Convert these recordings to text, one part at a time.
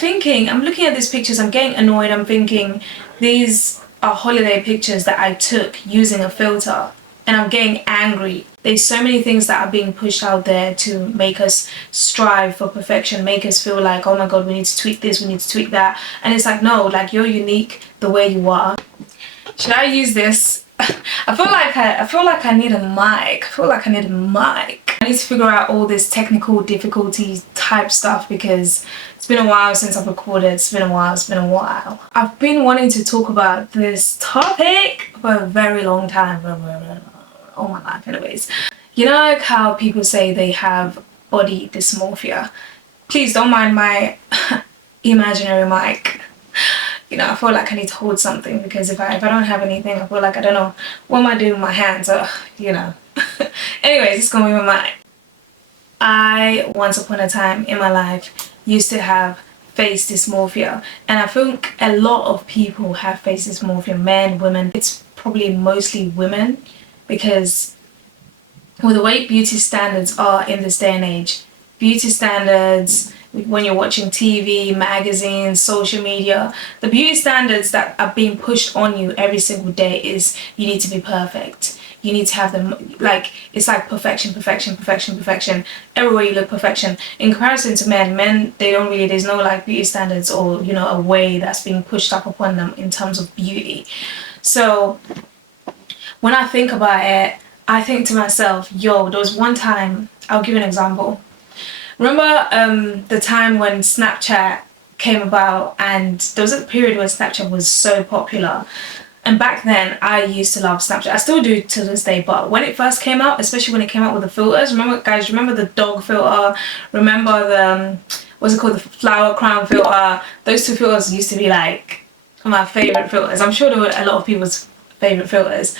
thinking, I'm looking at these pictures, I'm getting annoyed, I'm thinking these are holiday pictures that I took using a filter, and I'm getting angry. There's so many things that are being pushed out there to make us strive for perfection, make us feel like, oh my god, we need to tweak this, we need to tweak that. And it's like, no, like, you're unique the way you are. Should I use this? I feel like I need a mic. I need to figure out all this technical difficulties type stuff because it's been a while since I've recorded. It's been a while. I've been wanting to talk about this topic for a very long time, all my life anyways. You know, like how people say they have body dysmorphia? Please don't mind my imaginary mic. You know, I feel like I need to hold something because if I don't have anything, I feel like I don't know what am I doing with my hands, you know. Anyways, it's gonna be my mic. I, once upon a time in my life, used to have face dysmorphia, and I think a lot of people have face dysmorphia, men, women. It's probably mostly women because with the way beauty standards are in this day and age, beauty standards, when you're watching TV, magazines, social media, the beauty standards that are being pushed on you every single day is you need to be perfect. You need to have them, like, it's like perfection. Everywhere you look, perfection. In comparison to men, they don't really, there's no like beauty standards or, you know, a way that's being pushed up upon them in terms of beauty. So when I think about it, I think to myself, yo, there was one time, I'll give you an example. Remember the time when Snapchat came about, and there was a period when Snapchat was so popular, and back then I used to love Snapchat. I still do to this day, but when it first came out, especially when it came out with the filters, remember the dog filter, remember the what's it called, the flower crown filter? Those two filters used to be like my favorite filters. I'm sure they were a lot of people's favorite filters,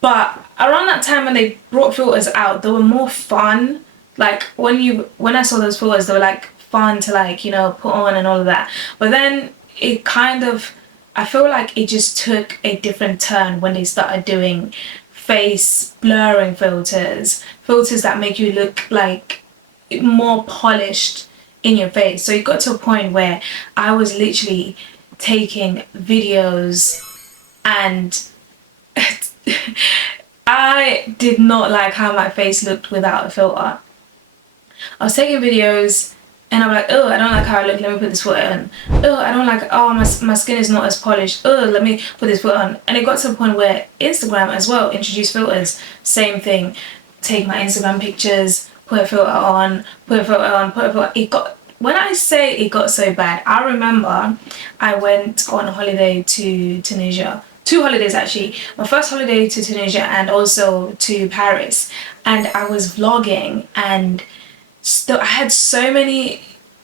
but around that time when they brought filters out, they were more fun. Like when I saw those filters, they were like fun to, like, you know, put on and all of that. But then it kind of, I feel like it just took a different turn when they started doing face blurring filters that make you look like more polished in your face. So it got to a point where I was literally taking videos and I did not like how my face looked without a filter. I was taking videos and I'm like, oh, I don't like how I look, let me put this filter on. Oh, I don't like, oh, my skin is not as polished. Oh, let me put this filter on. And it got to the point where Instagram as well introduced filters. Same thing. Take my Instagram pictures, put a filter on, put a filter on, put a filter. It got, when I say it got so bad, I remember I went on a holiday to Tunisia. 2 holidays actually. My first holiday to Tunisia and also to Paris. And I was vlogging, and still I had so many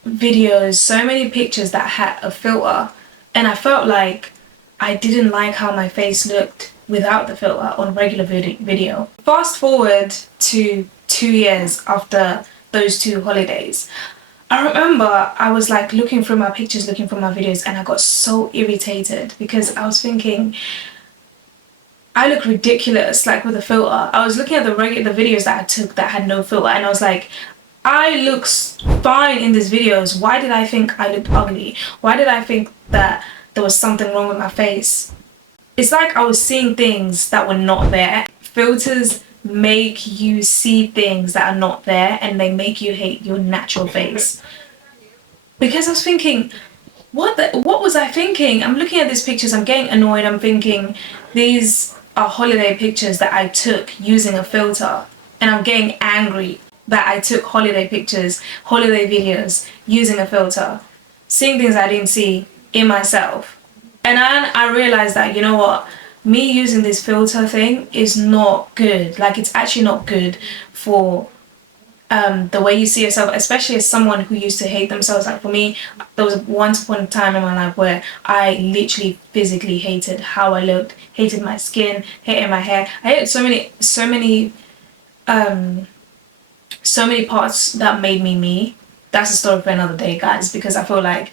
videos, so many pictures that had a filter, and I felt like I didn't like how my face looked without the filter on regular video. Fast forward to 2 years after those 2 holidays, I remember I was like looking through my pictures, looking through my videos, and I got so irritated because I was thinking I look ridiculous like with a filter. I was looking at the videos that I took that had no filter, and I was like, I look fine in these videos. Why did I think I looked ugly? Why did I think that there was something wrong with my face? It's like I was seeing things that were not there. Filters make you see things that are not there, and they make you hate your natural face. Because I was thinking, what was I thinking? I'm looking at these pictures, I'm getting annoyed, I'm thinking these are holiday pictures that I took using a filter, and I'm getting angry that I took holiday pictures, holiday videos using a filter, seeing things I didn't see in myself. And then I realized that, you know what, me using this filter thing is not good. Like, it's actually not good for the way you see yourself, especially as someone who used to hate themselves. Like for me, there was once upon a time in my life where I literally physically hated how I looked, hated my skin, hated my hair. I hated so many parts that made me. That's a story for another day, guys, because I feel like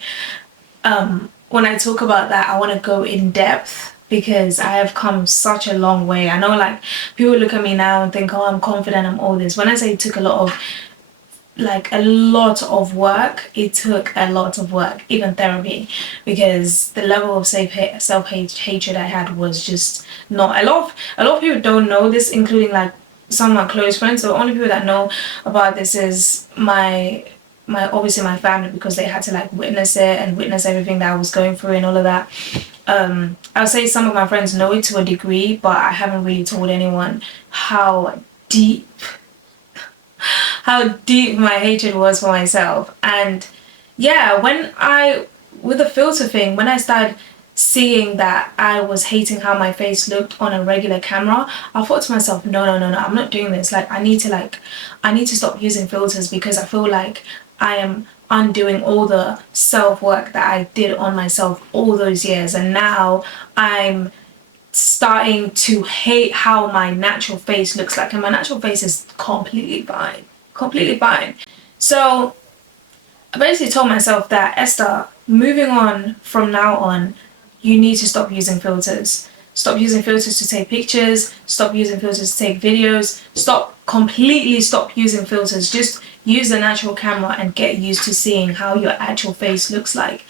when I talk about that, I want to go in depth because I have come such a long way. I know, like, people look at me now and think, oh, I'm confident, I'm all this. When I say it took a lot of like a lot of work. It took a lot of work, even therapy, because the level of self hatred I had was just not. A lot of people don't know this, including like some of my close friends. The only people that know about this is my obviously my family, because they had to like witness it and witness everything that I was going through and all of that. I'll say some of my friends know it to a degree, but I haven't really told anyone how deep how deep my hatred was for myself. And yeah, with the filter thing, when I started seeing that I was hating how my face looked on a regular camera, I thought to myself, no, no, no, no, I'm not doing this. I need to stop using filters, because I feel like I am undoing all the self-work that I did on myself all those years. And now I'm starting to hate how my natural face looks like, and my natural face is completely fine, completely fine. So I basically told myself that, Esther, moving on from now on, you need to stop using filters. Stop using filters to take pictures, stop using filters to take videos, completely stop using filters. Just use the natural camera and get used to seeing how your actual face looks like.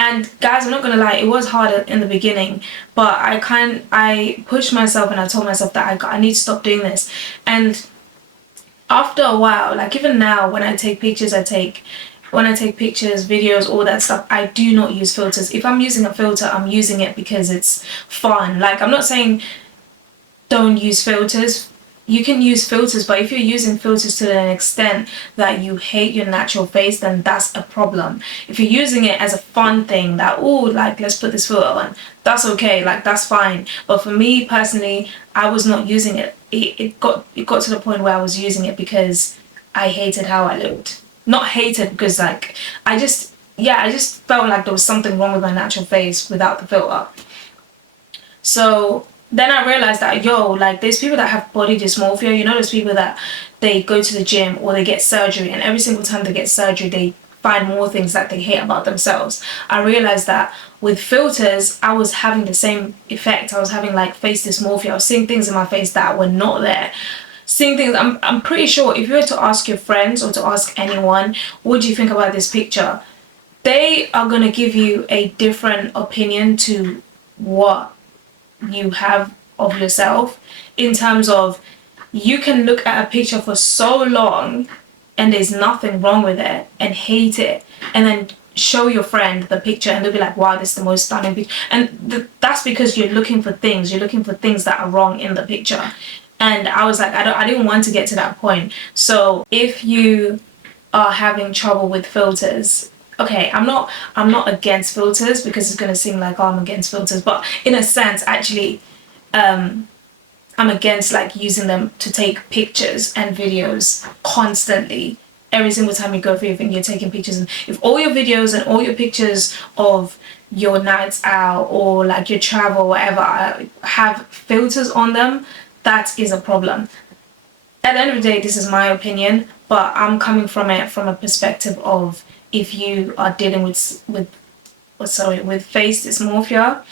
And guys, I'm not gonna lie, it was hard in the beginning, but I pushed myself and I told myself that I need to stop doing this. And after a while, like even now, when I take pictures, videos, all that stuff, I do not use filters. If I'm using a filter, I'm using it because it's fun. Like, I'm not saying don't use filters. You can use filters, but if you're using filters to an extent that you hate your natural face, then that's a problem. If you're using it as a fun thing, that, oh, like, let's put this filter on, that's okay, like, that's fine. But for me personally, I was not using it. It got to the point where I was using it because I hated how I looked. Not hated, because like, I just felt like there was something wrong with my natural face without the filter. So then I realized that, like, there's people that have body dysmorphia. You know, there's people that they go to the gym or they get surgery, and every single time they get surgery, they find more things that they hate about themselves. I realized that with filters, I was having the same effect. I was having like face dysmorphia. I was seeing things in my face that were not there. Seeing things, I'm pretty sure if you were to ask your friends or to ask anyone, what do you think about this picture? They are going to give you a different opinion to what you have of yourself, in terms of, you can look at a picture for so long and there's nothing wrong with it and hate it, and then show your friend the picture and they'll be like, wow, this is the most stunning picture. And that's because you're looking for things that are wrong in the picture. And I was like, I didn't want to get to that point. So if you are having trouble with filters, okay, I'm not against filters, because it's gonna seem like, oh, I'm against filters, but in a sense, actually, I'm against like using them to take pictures and videos constantly. Every single time you go through your thing, you're taking pictures, and if all your videos and all your pictures of your nights out or like your travel, whatever, have filters on them, that is a problem. At the end of the day, this is my opinion, but I'm coming from it from a perspective of, if you are dealing with face dysmorphia,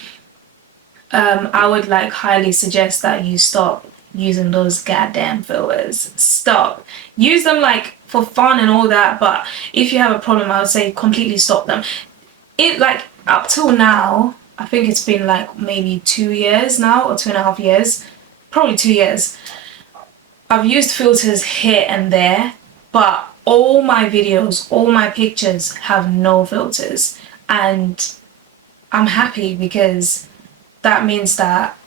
I would like highly suggest that you stop using those goddamn filters. Stop. Use them like for fun and all that, but if you have a problem, I would say completely stop them. It, like, up till now, I think it's been like maybe 2 years now, or 2.5 years, probably 2 years. I've used filters here and there, but all my videos, all my pictures have no filters, and I'm happy, because that means that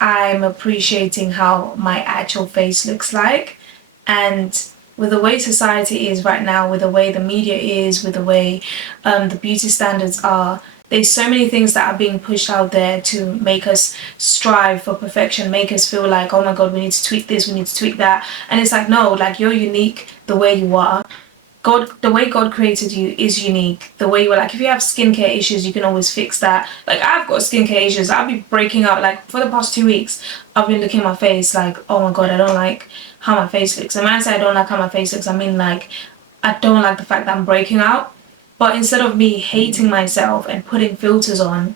I'm appreciating how my actual face looks like. And with the way society is right now, with the way the media is, with the way the beauty standards are, there's so many things that are being pushed out there to make us strive for perfection, make us feel like, oh my god, we need to tweak this, we need to tweak that. And it's like, no, like, you're unique the way you are. God, the way God created you is unique. The way you are, like, if you have skincare issues, you can always fix that. Like, I've got skincare issues. I'll be breaking out. Like, for the past 2 weeks, I've been looking at my face like, oh my god, I don't like how my face looks. And when I say I don't like how my face looks, I mean, like, I don't like the fact that I'm breaking out. But instead of me hating myself and putting filters on,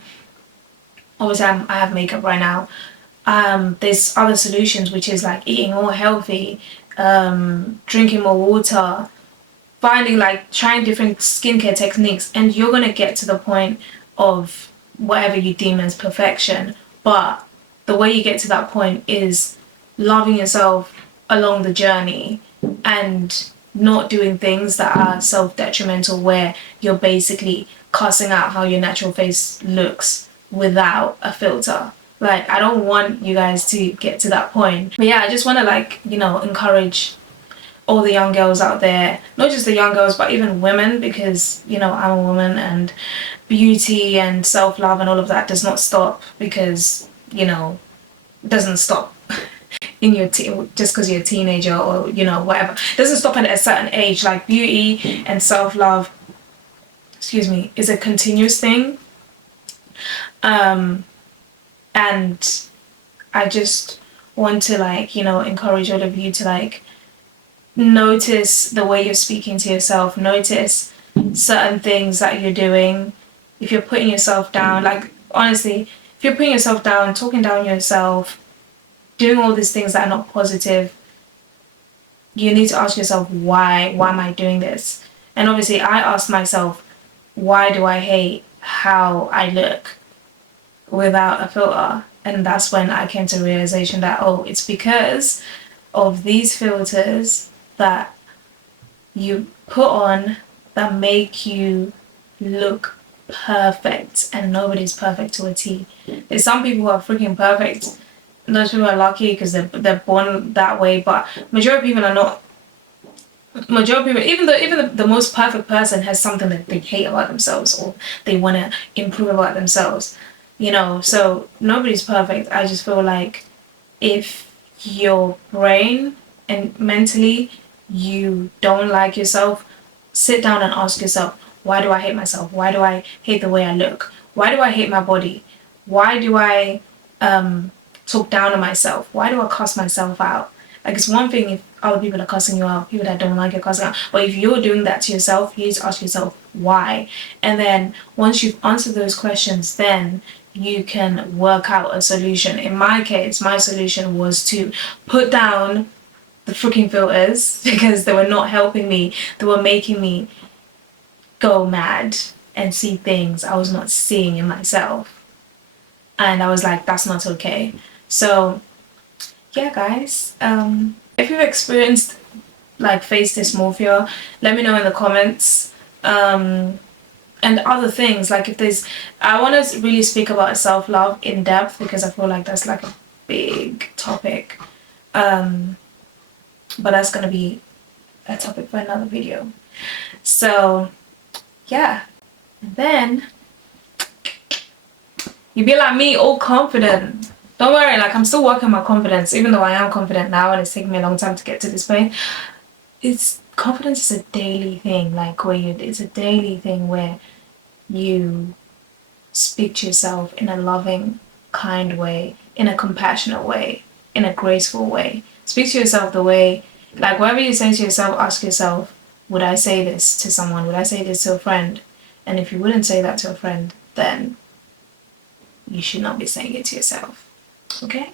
obviously I have makeup right now, there's other solutions, which is like eating more healthy drinking more water, finding like trying different skincare techniques, and you're gonna get to the point of whatever you deem as perfection. But the way you get to that point is loving yourself along the journey and not doing things that are self-detrimental, where you're basically cussing out how your natural face looks without a filter. Like, I don't want you guys to get to that point. But yeah, I just want to, like, you know, encourage all the young girls out there, not just the young girls, but even women, because, you know, I'm a woman, and beauty and self-love and all of that does not stop because, you know, it doesn't stop in your just because you're a teenager, or, you know, whatever. It doesn't stop at a certain age. Like, beauty and self-love, excuse me, is a continuous thing. And I just want to, like, you know, encourage all of you to, like, notice the way you're speaking to yourself, notice certain things that you're doing. If you're putting yourself down, like, honestly, if you're putting yourself down, talking down yourself, doing all these things that are not positive, you need to ask yourself, why am I doing this? And obviously I asked myself, why do I hate how I look without a filter? And that's when I came to the realization that, oh, it's because of these filters that you put on that make you look perfect, and nobody's perfect to a T. There's some people who are freaking perfect, and those people are lucky because they're born that way, but majority of people are not. Majority of people, even the most perfect person has something that they hate about themselves, or they want to improve about themselves, you know. So nobody's perfect. I just feel like if your brain and mentally you don't like yourself, sit down and ask yourself, why do I hate myself? Why do I hate the way I look? Why do I hate my body? Why do I talk down on myself? Why do I cuss myself out? Like, it's one thing if other people are cussing you out, people that don't like you cussing out, but if you're doing that to yourself, you need to ask yourself why. And then once you've answered those questions, then you can work out a solution. In my case, my solution was to put down the freaking filters because they were not helping me. They were making me go mad and see things I was not seeing in myself. And I was like, that's not okay. So yeah, guys, if you've experienced like face dysmorphia, let me know in the comments. And other things, like, if there's, I want to really speak about self-love in depth because I feel like that's like a big topic. But that's gonna be a topic for another video. So yeah, and then you be like me, all confident. Don't worry, like, I'm still working my confidence, even though I am confident now and it's taken me a long time to get to this point. Confidence is a daily thing, like, it's a daily thing where you speak to yourself in a loving, kind way, in a compassionate way, in a graceful way. Speak to yourself the way, like, whatever you say to yourself, ask yourself, would I say this to someone? Would I say this to a friend? And if you wouldn't say that to a friend, then you should not be saying it to yourself. Okay?